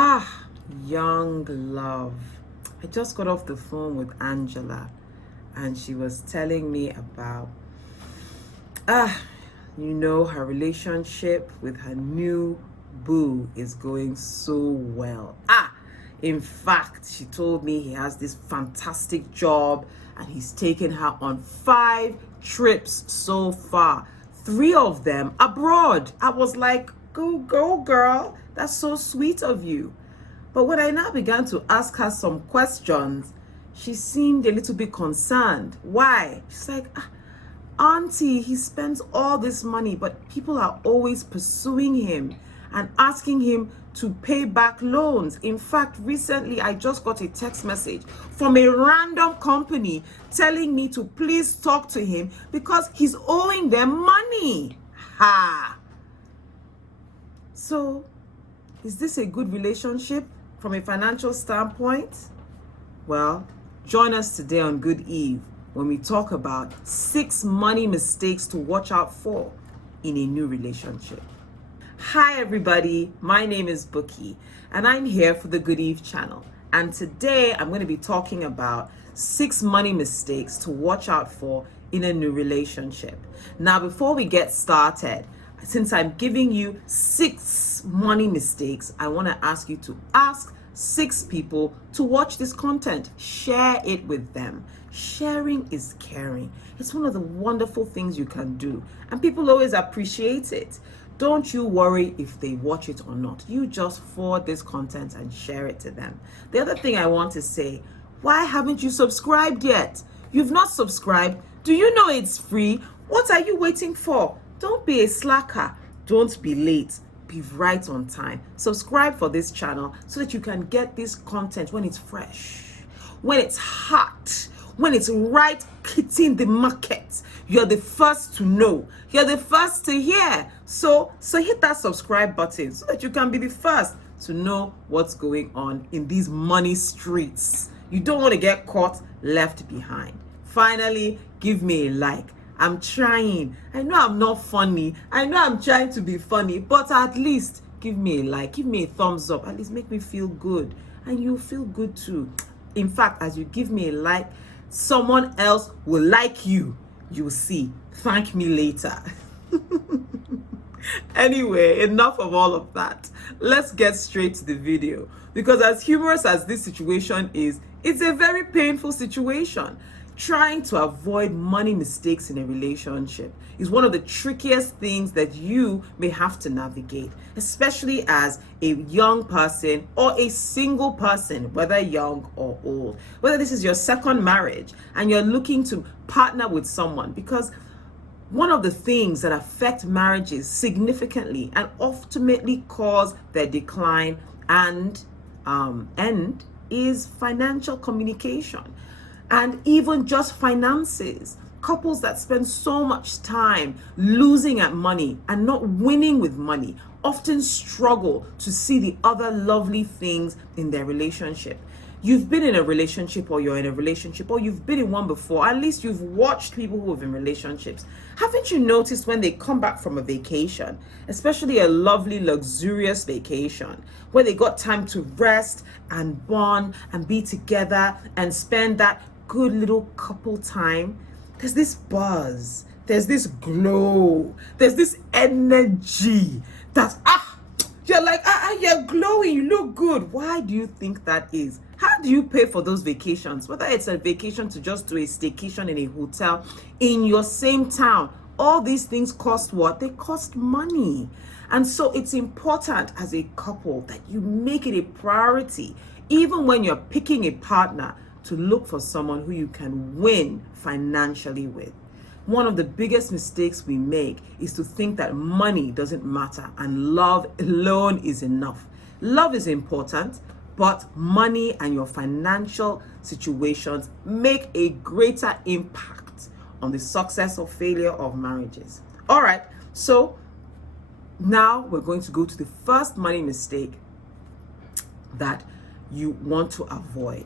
Ah, young love. I just got off the phone with Angela and she was telling me about, ah, her relationship with her new boo is going so well. In fact, she told me he has this fantastic job and he's taken her on 5 trips so far. 3 of them abroad. I was like, go, girl. That's so sweet of you. But when I now began to ask her some questions, she seemed a little bit concerned. Why? She's like, Auntie, he spends all this money, but people are always pursuing him and asking him to pay back loans. In fact, recently I just got a text message from a random company telling me to please talk to him because he's owing them money. So, is this a good relationship from a financial standpoint? Well, join us today on Good Eve when we talk about 6 money mistakes to watch out for in a new relationship. Hi everybody, my name is Bookie and I'm here for the Good Eve channel. And today I'm going to be talking about 6 money mistakes to watch out for in a new relationship. Now, before we get started, since I'm giving you 6 money mistakes, I want to ask you to ask 6 people to watch this content. Share it with them. Sharing is caring. It's one of the wonderful things you can do, and people always appreciate it. Don't you worry if they watch it or not. You just forward this content and share it to them. The other thing I want to say, why haven't you subscribed yet? You've not subscribed. Do you know it's free? What are you waiting for? Don't be a slacker. Don't be late. Be right on time. Subscribe for this channel so that you can get this content when it's fresh, when it's hot, when it's right hitting the market. You're the first to know. You're the first to hear. So hit that subscribe button so that you can be the first to know what's going on in these money streets. You don't want to get caught left behind. Finally, give me a like. I'm trying. I know I'm not funny. I know I'm trying to be funny, but at least give me a like. Give me a thumbs up. At least make me feel good. And you'll feel good too. In fact, as you give me a like, someone else will like you. You'll see. Thank me later. Anyway, enough of all of that. Let's get straight to the video. Because as humorous as this situation is, it's a very painful situation. Trying to avoid money mistakes in a relationship is one of the trickiest things that you may have to navigate, especially as a young person or a single person, whether young or old. Whether this is your second marriage and you're looking to partner with someone, because one of the things that affect marriages significantly and ultimately cause their decline and end is financial communication. And even just finances. Couples that spend so much time losing at money and not winning with money often struggle to see the other lovely things in their relationship. You've been in a relationship, or you're in a relationship, or you've been in one before. At least you've watched people who have been in relationships. Haven't you noticed when they come back from a vacation, especially a lovely, luxurious vacation, where they got time to rest and bond and be together and spend that good little couple time? There's this buzz, there's this glow, there's this energy that you're like, you're glowing, you look good. Why do you think that is? How do you pay for those vacations? Whether it's a vacation to just do a staycation in a hotel in your same town, all these things cost what? They cost money. And so it's important as a couple that you make it a priority, even when you're picking a partner, to look for someone who you can win financially with. One of the biggest mistakes we make is to think that money doesn't matter and love alone is enough. Love is important, but money and your financial situations make a greater impact on the success or failure of marriages. All right, so now we're going to go to the first money mistake that you want to avoid.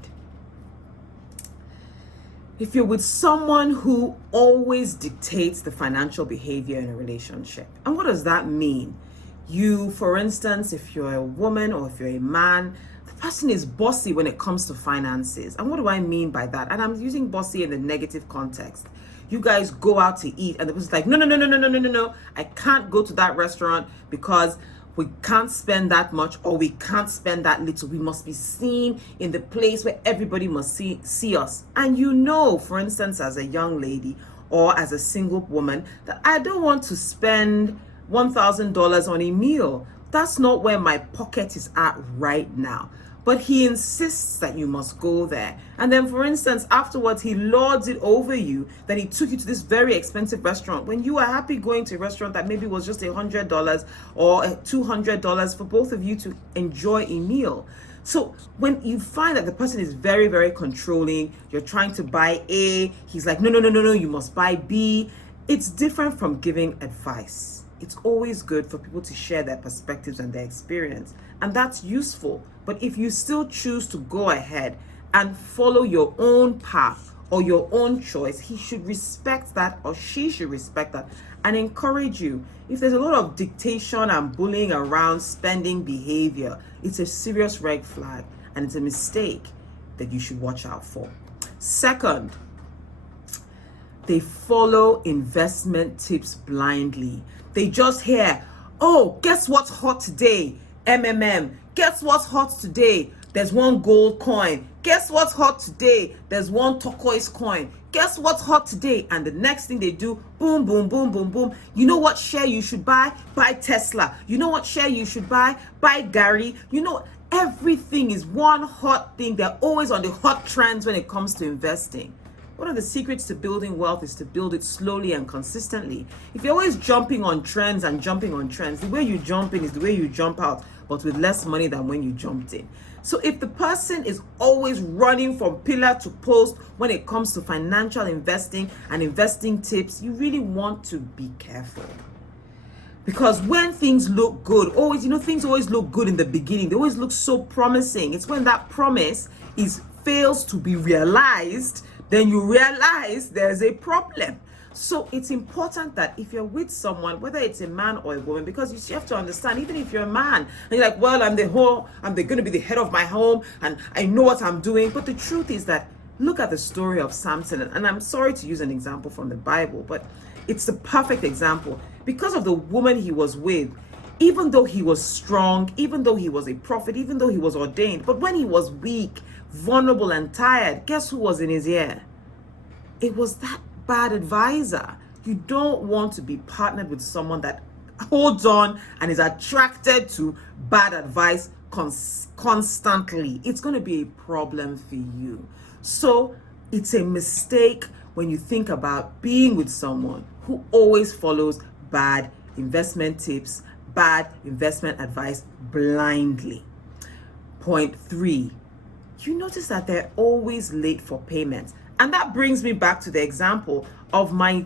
If you're with someone who always dictates the financial behavior in a relationship, and what does that mean? You, for instance, if you're a woman or if you're a man, the person is bossy when it comes to finances. And what do I mean by that? And I'm using bossy in the negative context. You guys go out to eat and the person's like, no, no, no, no, no, no, no, no, no. I can't go to that restaurant because we can't spend that much, or we can't spend that little. We must be seen in the place where everybody must see us. And you know, for instance, as a young lady or as a single woman, that I don't want to spend $1,000 on a meal. That's not where my pocket is at right now. But he insists that you must go there. And then, for instance, afterwards, he lords it over you that he took you to this very expensive restaurant when you are happy going to a restaurant that maybe was just $100 or $200 for both of you to enjoy a meal. So when you find that the person is very, very controlling, you're trying to buy A, he's like, no, no, no, no, no, you must buy B. It's different from giving advice. It's always good for people to share their perspectives and their experience, and that's useful. But if you still choose to go ahead and follow your own path or your own choice, he should respect that, or she should respect that and encourage you. If there's a lot of dictation and bullying around spending behavior, it's a serious red flag and it's a mistake that you should watch out for. Second, they follow investment tips blindly. They just hear, oh, guess what's hot today? MMM. Guess what's hot today? There's one gold coin. Guess what's hot today? There's one turquoise coin. Guess what's hot today? And the next thing they do, boom, boom, boom, boom, boom. You know what share you should buy? Buy Tesla. You know what share you should buy? Buy Gary. You know, everything is one hot thing. They're always on the hot trends when it comes to investing. One of the secrets to building wealth is to build it slowly and consistently. If you're always jumping on trends and jumping on trends, the way you jump in is the way you jump out, but with less money than when you jumped in. So if the person is always running from pillar to post when it comes to financial investing and investing tips, you really want to be careful. Because when things look good, always, things always look good in the beginning. They always look so promising. It's when that promise fails to be realized, then you realize there's a problem. So it's important that if you're with someone, whether it's a man or a woman, because you have to understand, even if you're a man and you're like, well, I'm going to be the head of my home and I know what I'm doing. But the truth is that, look at the story of Samson. And I'm sorry to use an example from the Bible, but it's the perfect example. Because of the woman he was with, even though he was strong, even though he was a prophet, even though he was ordained, but when he was weak, vulnerable and tired, guess who was in his ear? It was that bad advisor. You don't want to be partnered with someone that holds on and is attracted to bad advice constantly. It's going to be a problem for you. So it's a mistake when you think about being with someone who always follows bad investment tips, bad investment advice blindly. Point 3, you notice that they're always late for payments. And that brings me back to the example of my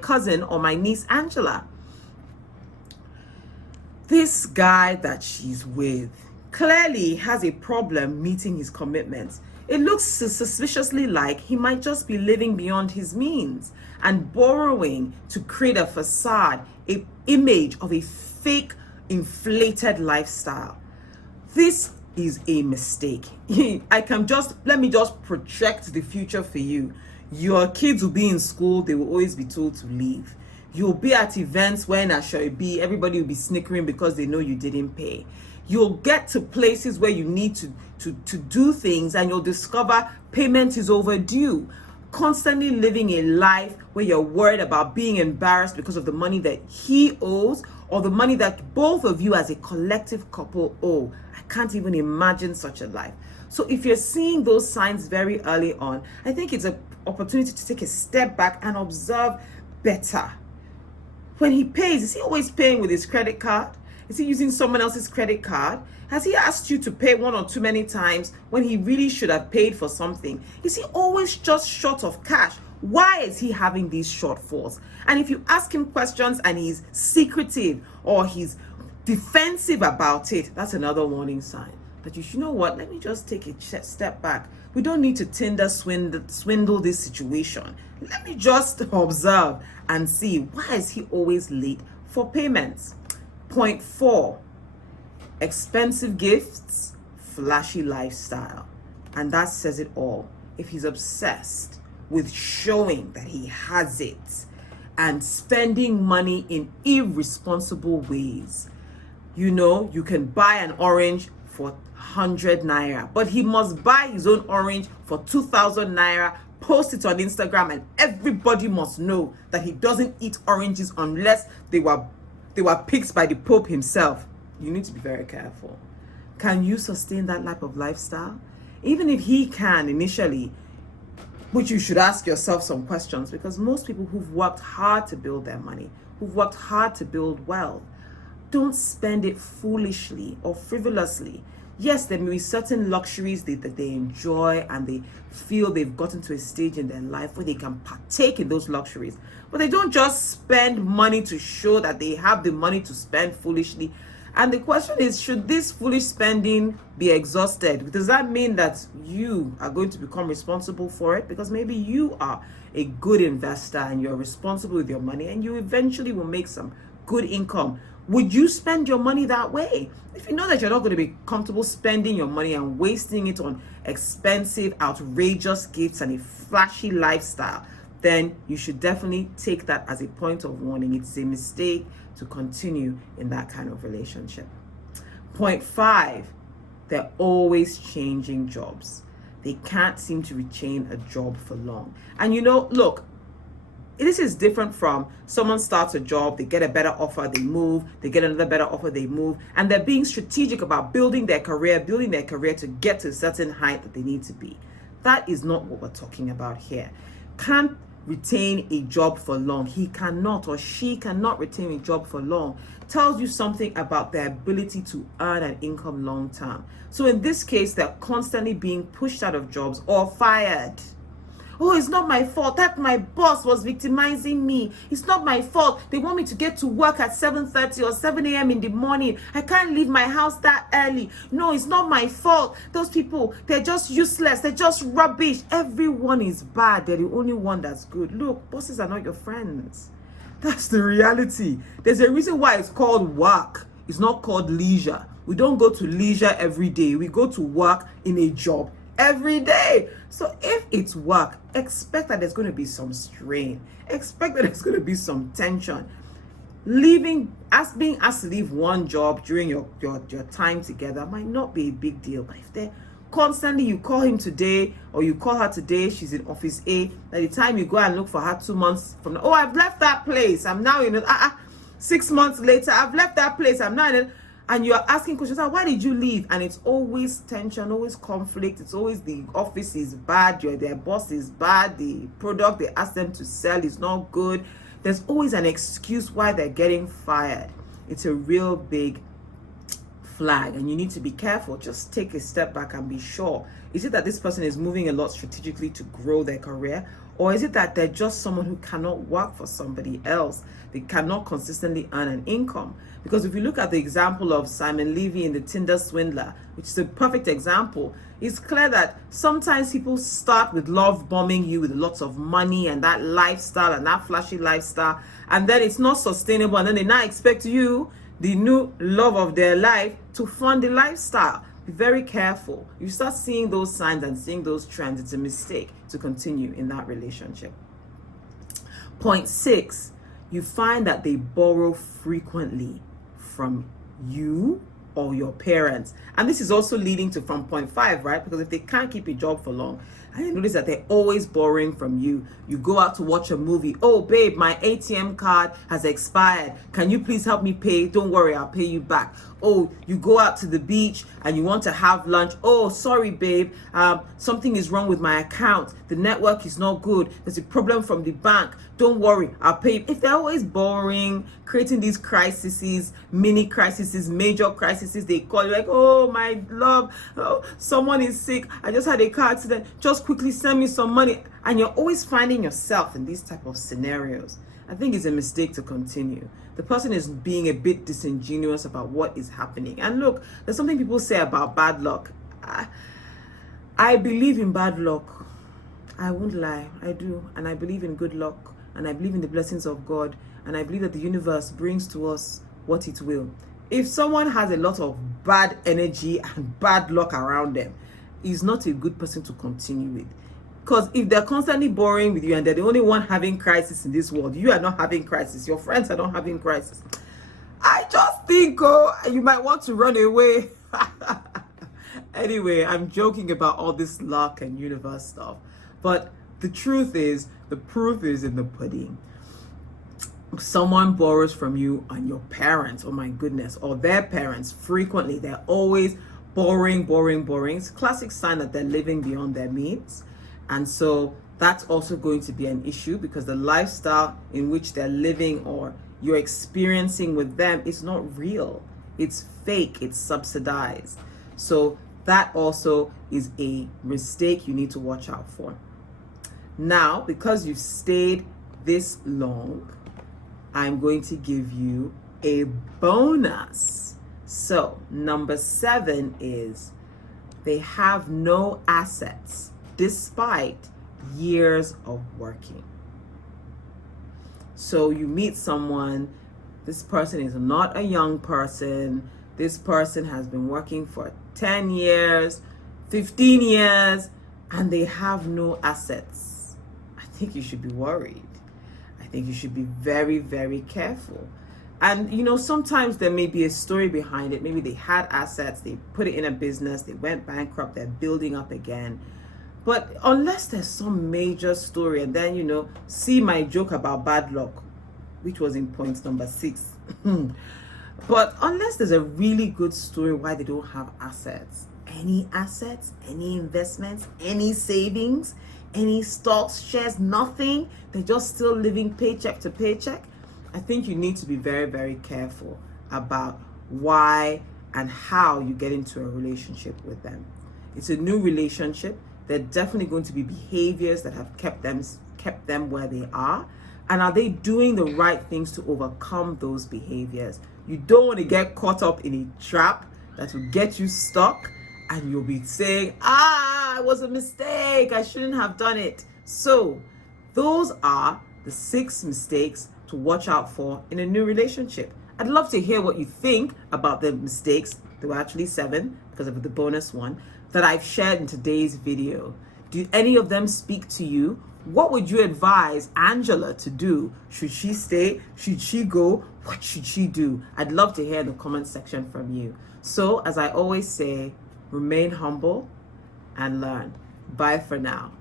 cousin or my niece, Angela. This guy that she's with clearly has a problem meeting his commitments. It looks suspiciously like he might just be living beyond his means and borrowing to create a facade, an image of a fake, inflated lifestyle. This is a mistake. Let me just project the future for you. Your kids will be in school, they will always be told to leave. You'll be at events when everybody will be snickering because they know you didn't pay. You'll get to places where you need to do things and you'll discover payment is overdue. Constantly living a life where you're worried about being embarrassed because of the money that he owes or the money that both of you as a collective couple owe. I can't even imagine such a life. So if you're seeing those signs very early on, I think it's an opportunity to take a step back and observe better. When he pays, is he always paying with his credit card? Is he using someone else's credit card? Has he asked you to pay one or too many times when he really should have paid for something? Is he always just short of cash? Why is he having these shortfalls? And if you ask him questions and he's secretive or he's defensive about it, that's another warning sign that you should know what, let me just take a step back. We don't need to Tinder swindle this situation. Let me just observe and see, why is he always late for payments? Point 4, expensive gifts, flashy lifestyle. And that says it all. If he's obsessed with showing that he has it and spending money in irresponsible ways, you can buy an orange for 100 naira, but he must buy his own orange for 2,000 naira, post it on Instagram, and everybody must know that he doesn't eat oranges unless they were picked by the Pope himself. You need to be very careful. Can you sustain that type of lifestyle? Even if he can initially, which you should ask yourself some questions, because most people who've worked hard to build their money, who've worked hard to build wealth, don't spend it foolishly or frivolously. Yes, there may be certain luxuries that they enjoy and they feel they've gotten to a stage in their life where they can partake in those luxuries. But they don't just spend money to show that they have the money to spend foolishly. And the question is, should this foolish spending be exhausted? Does that mean that you are going to become responsible for it? Because maybe you are a good investor and you're responsible with your money and you eventually will make some good income. Would you spend your money that way? If you know that you're not going to be comfortable spending your money and wasting it on expensive, outrageous gifts and a flashy lifestyle, then you should definitely take that as a point of warning. It's a mistake to continue in that kind of relationship. Point 5, they're always changing jobs. They can't seem to retain a job for long. And look, this is different from someone starts a job, they get a better offer, they move, they get another better offer, they move, and they're being strategic about building their career to get to a certain height that they need to be. That is not what we're talking about here. Can't retain a job for long. He cannot or she cannot retain a job for long. Tells you something about their ability to earn an income long term. So in this case, they're constantly being pushed out of jobs or fired. Oh, it's not my fault that my boss was victimizing me. It's not my fault. They want me to get to work at 7:30 or 7 a.m. in the morning. I can't leave my house that early. No, it's not my fault. Those people, they're just useless. They're just rubbish. Everyone is bad. They're the only one that's good. Look, bosses are not your friends. That's the reality. There's a reason why it's called work. It's not called leisure. We don't go to leisure every day. We go to work in a job every day. So if it's work, expect that there's going to be some strain. Expect that there's going to be some tension. Being asked to leave one job during your time together might not be a big deal. But if they're constantly, you call him today or you call her today, she's in office A, by the time you go and look for her 2 months from now, oh, I've left that place, I'm now in it. 6 months later, I've left that place, I'm now in it. And you're asking questions like, why did you leave? And it's always tension, always conflict. It's always the office is bad, their boss is bad, the product they ask them to sell is not good. There's always an excuse why they're getting fired. It's a real big flag and you need to be careful. Just take a step back and be sure. Is it that this person is moving a lot strategically to grow their career? Or is it that they're just someone who cannot work for somebody else? They cannot consistently earn an income. Because if you look at the example of Simon Levy in the Tinder Swindler, which is a perfect example, it's clear that sometimes people start with love bombing you with lots of money and that lifestyle and that flashy lifestyle, and then it's not sustainable, and then they now expect you, the new love of their life, to fund the lifestyle. Be very careful. You start seeing those signs and seeing those trends, it's a mistake to continue in that relationship. Point 6, you find that they borrow frequently from you or your parents. And this is also leading to from point 5, right? Because if they can't keep a job for long, and you notice that they're always borrowing from you. You go out to watch a movie. Oh, babe, my ATM card has expired. Can you please help me pay? Don't worry, I'll pay you back. Oh, you go out to the beach and you want to have lunch. Oh, sorry, babe. Something is wrong with my account. The network is not good. There's a problem from the bank. Don't worry, I'll pay you. If they're always borrowing, creating these crises, mini crises, major crises, they call you like, oh, my love, oh, someone is sick. I just had a car accident. Just quickly send me some money. And you're always finding yourself in these type of scenarios. I think it's a mistake to continue. The person is being a bit disingenuous about what is happening. And look, there's something people say about bad luck. I believe in bad luck. I won't lie, I do. And I believe in good luck. And I believe in the blessings of God. And I believe that the universe brings to us what it will. If someone has a lot of bad energy and bad luck around them, is not a good person to continue with. Because if they're constantly boring with you and they're the only one having crisis in this world, you are not having crisis, your friends are not having crisis, I just think, you might want to run away. Anyway, I'm joking about all this luck and universe stuff. But the truth is, the proof is in the pudding. Someone borrows from you and your parents, oh my goodness, or their parents frequently, they're always borrowing. It's a classic sign that they're living beyond their means. And so that's also going to be an issue, because the lifestyle in which they're living or you're experiencing with them is not real. It's fake, it's subsidized. So that also is a mistake you need to watch out for. Now, because you've stayed this long, I'm going to give you a bonus. So number 7 is they have no assets despite years of working. So you meet someone, this person is not a young person, this person has been working for 10 years, 15 years, and they have no assets. I think you should be worried. I think you should be very, very careful. And sometimes there may be a story behind it. Maybe they had assets, they put it in a business, they went bankrupt, they're building up again. But unless there's some major story, and then, see my joke about bad luck, which was in point number 6. But unless there's a really good story why they don't have assets, any investments, any savings, any stocks, shares, nothing, they're just still living paycheck to paycheck, I think you need to be very, very careful about why and how you get into a relationship with them. It's a new relationship. There are definitely going to be behaviors that have kept them where they are. And are they doing the right things to overcome those behaviors? You don't want to get caught up in a trap that will get you stuck and you'll be saying, it was a mistake, I shouldn't have done it. So those are the 6 mistakes to watch out for in a new relationship. I'd love to hear what you think about the mistakes. There were actually 7 because of the bonus one that I've shared in today's video. Do any of them speak to you? What would you advise Angela to do? Should she stay? Should she go? What should she do? I'd love to hear in the comment section from you. So, as I always say, remain humble and learn. Bye for now.